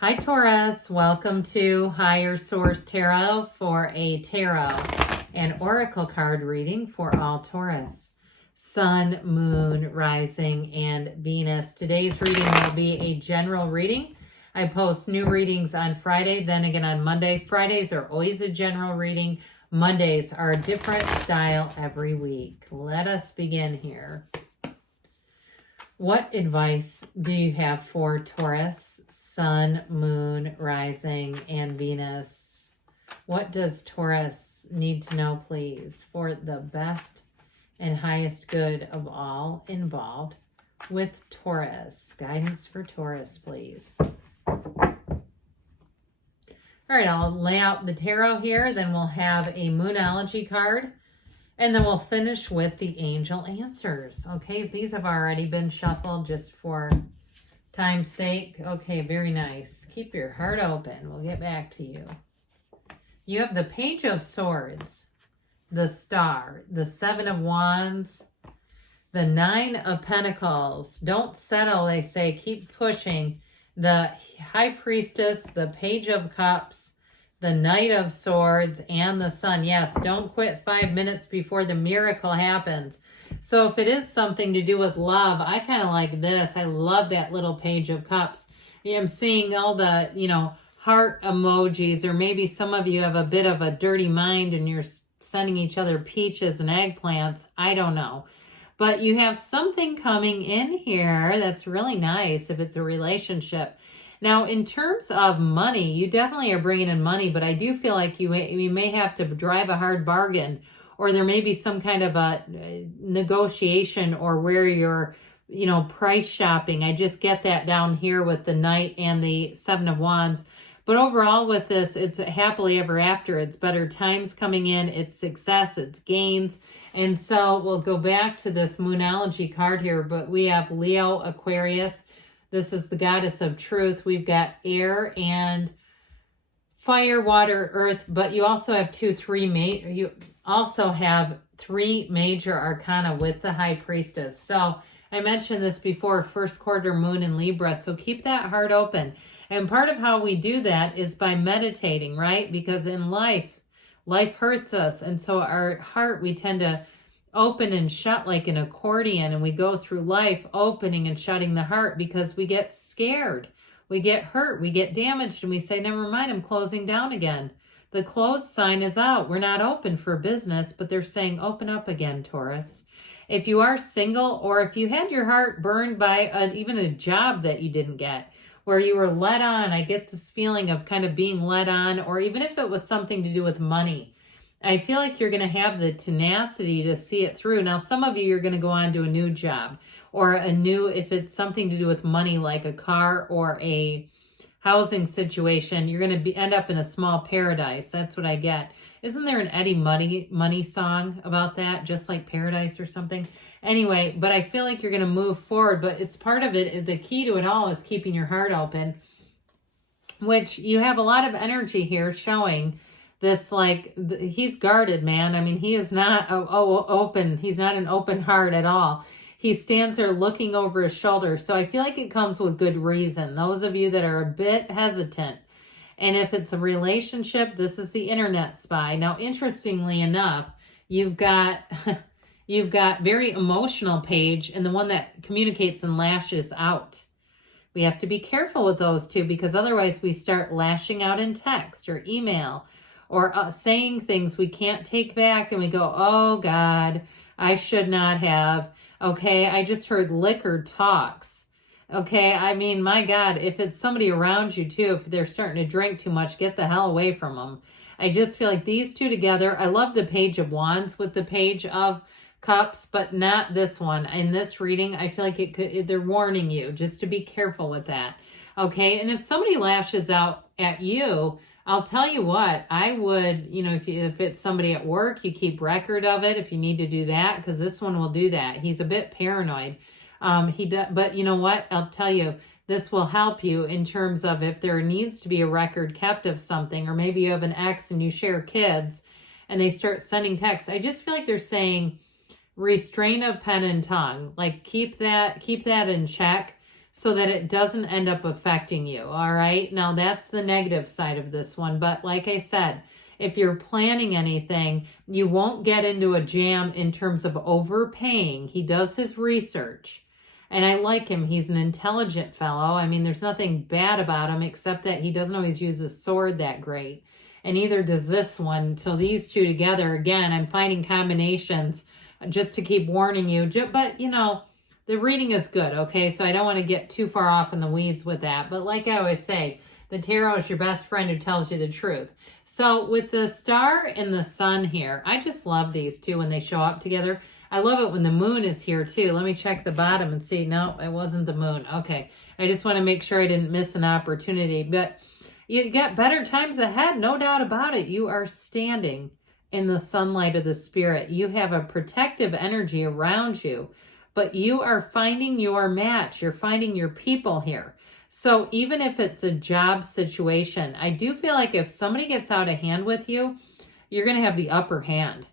Hi Taurus, welcome to Higher Source Tarot for a tarot and oracle card reading for all Taurus. Sun, Moon, Rising, and Venus. Today's reading will be a general reading. I post new readings on Friday, then again on Monday. Fridays are always a general reading. Mondays are a different style every week. Let us begin here. What advice do you have for Taurus, Sun, Moon, Rising, and Venus? What does Taurus need to know, please, for the best and highest good of all involved with Taurus? Guidance for Taurus, please. All right, I'll lay out the tarot here, then we'll have a Moonology card. And then we'll finish with the angel answers. Okay, these have already been shuffled just for time's sake. Okay, very nice. Keep your heart open. We'll get back to you. You have the Page of Swords, the Star, the Seven of Wands, the Nine of Pentacles. Don't settle, they say. Keep pushing. The High Priestess, the Page of Cups, the Knight of Swords, and the Sun. Yes, don't quit 5 minutes before the miracle happens. So if it is something to do with love, I kind of like this. I love that little Page of Cups. I'm seeing all the, heart emojis, or maybe some of you have a bit of a dirty mind and you're sending each other peaches and eggplants. I don't know. But you have something coming in here that's really nice if it's a relationship. Now, in terms of money, you definitely are bringing in money, but I do feel like you may have to drive a hard bargain, or there may be some kind of a negotiation, or where you're, price shopping. I just get that down here with the Knight and the Seven of Wands. But overall with this, it's happily ever after. It's better times coming in. It's success. It's gains. And so we'll go back to this Moonology card here, but we have Leo, Aquarius. This is the goddess of truth. We've got air and fire, water, earth, but you also have you also have three major arcana with the High Priestess. So I mentioned this before, first quarter moon in Libra. So keep that heart open. And part of how we do that is by meditating, right? Because in life hurts us. And so our heart, we tend to open and shut like an accordion, and we go through life opening and shutting the heart because we get scared, we get hurt, we get damaged, and we say, never mind, I'm closing down again. The closed sign is out. We're not open for business, but they're saying open up again, Taurus. If you are single, or if you had your heart burned by even a job that you didn't get, where you were led on, I get this feeling of kind of being led on, or even if it was something to do with money, I feel like you're going to have the tenacity to see it through. Now, some of you are going to go on to a new job, or if it's something to do with money, like a car or a housing situation, you're going to end up in a small paradise. That's what I get. Isn't there an Eddie Money song about that? Just like Paradise or something. Anyway, but I feel like you're going to move forward, but it's part of it. The key to it all is keeping your heart open, which you have a lot of energy here showing. This, he's guarded, man. I mean, he is not open. He's not an open heart at all. He stands there looking over his shoulder. So I feel like it comes with good reason. Those of you that are a bit hesitant, and if it's a relationship, this is the internet spy. Now, interestingly enough, you've got very emotional Page, and the one that communicates and lashes out. We have to be careful with those two, because otherwise we start lashing out in text or email, or saying things we can't take back, and we go, oh God, I should not have. Okay, I just heard liquor talks. Okay, I mean, my God, if it's somebody around you too, if they're starting to drink too much, get the hell away from them. I just feel like these two together, I love the Page of Wands with the Page of Cups, but not this one. In this reading, I feel like they're warning you just to be careful with that. Okay, and if somebody lashes out at you, I'll tell you what, I would, if it's somebody at work, you keep record of it if you need to do that, because this one will do that. He's a bit paranoid. But you know what? I'll tell you, this will help you in terms of if there needs to be a record kept of something, or maybe you have an ex and you share kids and they start sending texts. I just feel like they're saying restraint of pen and tongue, like keep that in check. so that it doesn't end up affecting you. All right. Now that's the negative side of this one. But like I said, if you're planning anything, you won't get into a jam in terms of overpaying. He does his research. And I like him. He's an intelligent fellow. I mean, there's nothing bad about him except that he doesn't always use his sword that great. And neither does this one. So these two together, again, I'm finding combinations just to keep warning you. But, you know, the reading is good, okay? So I don't want to get too far off in the weeds with that. But like I always say, the tarot is your best friend who tells you the truth. So with the star and the sun here, I just love these two when they show up together. I love it when the moon is here too. Let me check the bottom and see. No, it wasn't the moon. Okay. I just want to make sure I didn't miss an opportunity. But you got better times ahead, no doubt about it. You are standing in the sunlight of the spirit. You have a protective energy around you, but you are finding your match. You're finding your people here. So even if it's a job situation, I do feel like if somebody gets out of hand with you, you're going to have the upper hand.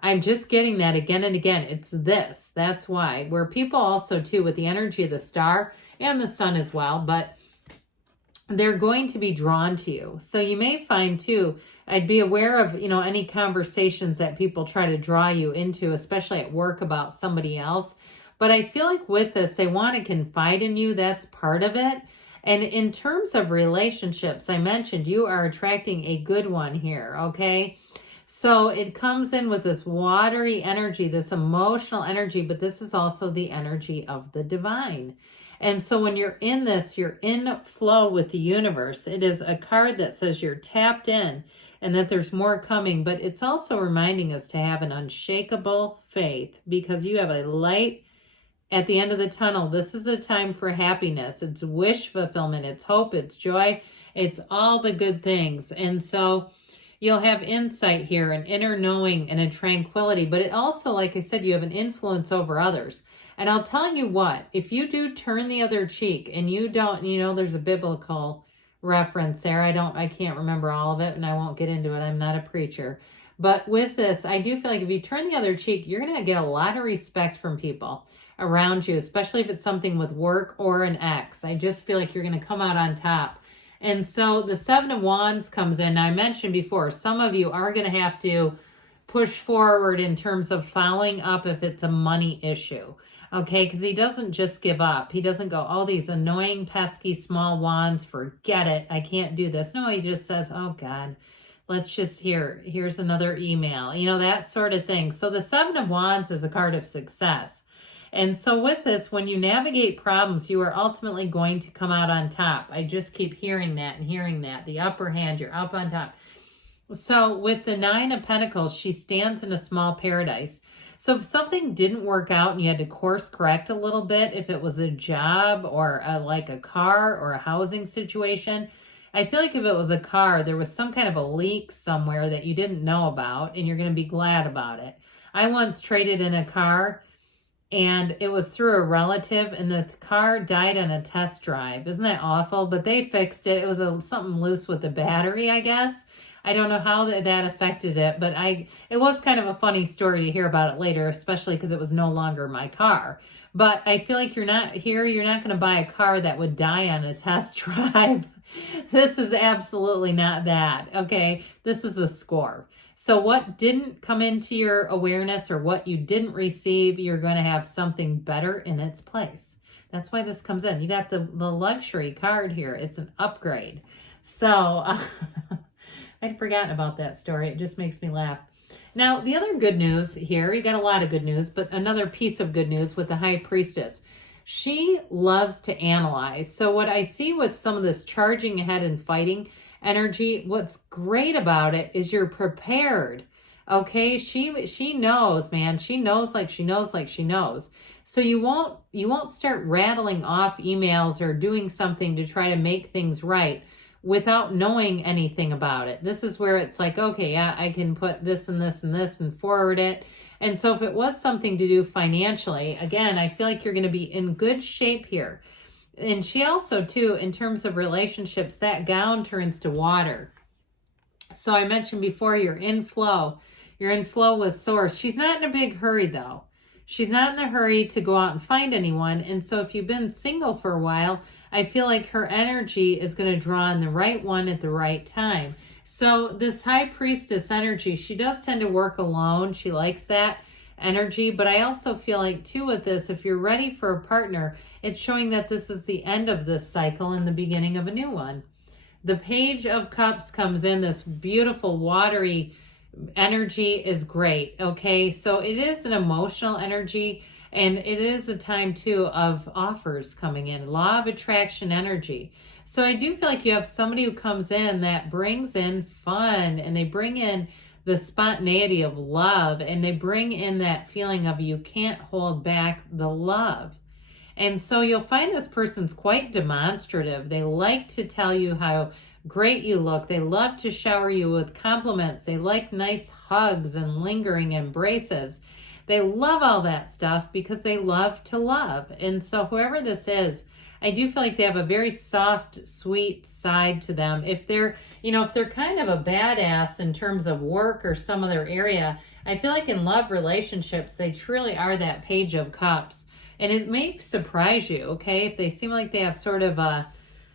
I'm just getting that again and again. It's this. That's why. Where people also, too, with the energy of the star and the sun as well, but they're going to be drawn to you. So you may find, too, I'd be aware of, you know, any conversations that people try to draw you into, especially at work about somebody else. But I feel like with this, they want to confide in you. That's part of it. And in terms of relationships, I mentioned you are attracting a good one here, okay? So it comes in with this watery energy, this emotional energy, but this is also the energy of the divine. And so when you're in this, you're in flow with the universe. It is a card that says you're tapped in and that there's more coming, but it's also reminding us to have an unshakable faith because you have a light at the end of the tunnel. This is a time for happiness. It's wish fulfillment. It's hope. It's joy. It's all the good things. And so you'll have insight here, an inner knowing and a tranquility. But it also, like I said, you have an influence over others. And I'll tell you what, if you do turn the other cheek and you don't, you know, there's a biblical reference there. I can't remember all of it and I won't get into it. I'm not a preacher. But with this, I do feel like if you turn the other cheek, you're going to get a lot of respect from people around you, especially if it's something with work or an ex. I just feel like you're going to come out on top. And so the Seven of Wands comes in. Now, I mentioned before, some of you are going to have to push forward in terms of following up if it's a money issue. Okay, because he doesn't just give up. He doesn't go, oh, these annoying, pesky, small wands, forget it. I can't do this. No, he just says, oh, God, let's just here's another email. You know, that sort of thing. So the Seven of Wands is a card of success. And so with this, when you navigate problems, you are ultimately going to come out on top. I just keep hearing that and hearing that. The upper hand, you're up on top. So with the Nine of Pentacles, she stands in a small paradise. So if something didn't work out and you had to course correct a little bit, if it was a job or like a car or a housing situation, I feel like if it was a car, there was some kind of a leak somewhere that you didn't know about and you're going to be glad about it. I once traded in a car and it was through a relative and the car died on a test drive. Isn't that awful? But they fixed it. It was something loose with the battery, I guess. I don't know how that affected it, but it was kind of a funny story to hear about it later, especially because it was no longer my car. But I feel like you're not going to buy a car that would die on a test drive. This is absolutely not that, okay? This is a score. So what didn't come into your awareness or what you didn't receive, you're going to have something better in its place. That's why this comes in. You got the luxury card here. It's an upgrade. So I'd forgotten about that story. It just makes me laugh. Now, the other good news here, you got a lot of good news, but another piece of good news with the High Priestess. She loves to analyze. So what I see with some of this charging ahead and fighting energy, what's great about it is you're prepared. Okay, she knows, man. She knows like she knows like she knows. So you won't start rattling off emails or doing something to try to make things right without knowing anything about it. This is where it's like, okay, yeah, I can put this and this and this and forward it. And so if it was something to do financially, again, I feel like you're going to be in good shape here. And she also, too, in terms of relationships, that gown turns to water. So I mentioned before, you're in flow. You're in flow with Source. She's not in a big hurry, though. She's not in the hurry to go out and find anyone. And so if you've been single for a while, I feel like her energy is going to draw on the right one at the right time. So this High Priestess energy, she does tend to work alone. She likes that energy. But I also feel like too with this, if you're ready for a partner, it's showing that this is the end of this cycle and the beginning of a new one. The Page of Cups comes in, this beautiful watery energy is great. Okay, so it is an emotional energy, and it is a time too of offers coming in, law of attraction energy. So I do feel like you have somebody who comes in that brings in fun, and they bring in the spontaneity of love, and they bring in that feeling of you can't hold back the love. And so you'll find this person's quite demonstrative. They like to tell you how great you look. They love to shower you with compliments. They like nice hugs and lingering embraces. They love all that stuff because they love to love. And so whoever this is, I do feel like they have a very soft, sweet side to them. If they're, if they're kind of a badass in terms of work or some other area, I feel like in love relationships, they truly are that Page of Cups. And it may surprise you, okay? If they seem like they have sort of a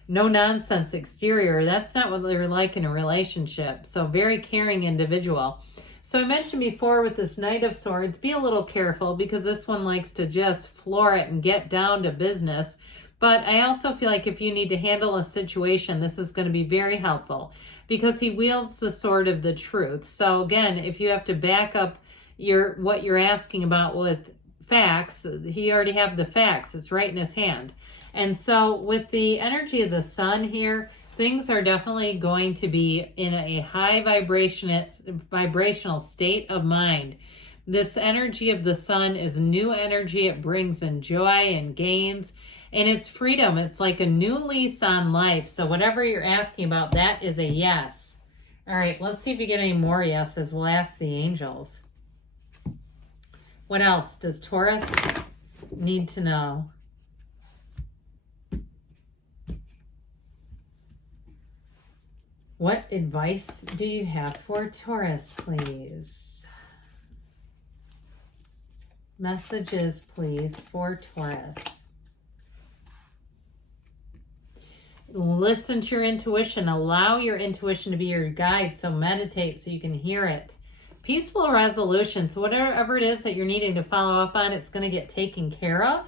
no-nonsense exterior, that's not what they're like in a relationship. So very caring individual. So I mentioned before with this Knight of Swords, be a little careful because this one likes to just floor it and get down to business. But I also feel like if you need to handle a situation, this is going to be very helpful because he wields the sword of the truth. So again, if you have to back up what you're asking about with facts, he already have the facts. It's right in his hand. And so with the energy of the sun here, things are definitely going to be in a high vibrational state of mind. This energy of the sun is new energy. It brings in joy and gains, and it's freedom. It's like a new lease on life. So whatever you're asking about, that is a yes. All right, let's see if we get any more yeses. We'll ask the angels. What else does Taurus need to know? What advice do you have for Taurus, please? Messages, please, for Taurus. Listen to your intuition. Allow your intuition to be your guide. So meditate so you can hear it. Peaceful resolution. So whatever it is that you're needing to follow up on, it's going to get taken care of.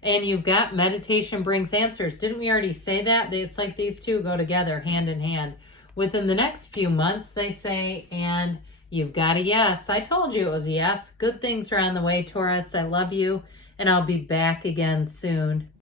And you've got meditation brings answers. Didn't we already say that? It's like these two go together hand in hand. Within the next few months, they say, and you've got a yes. I told you it was a yes. Good things are on the way, Taurus. I love you, and I'll be back again soon.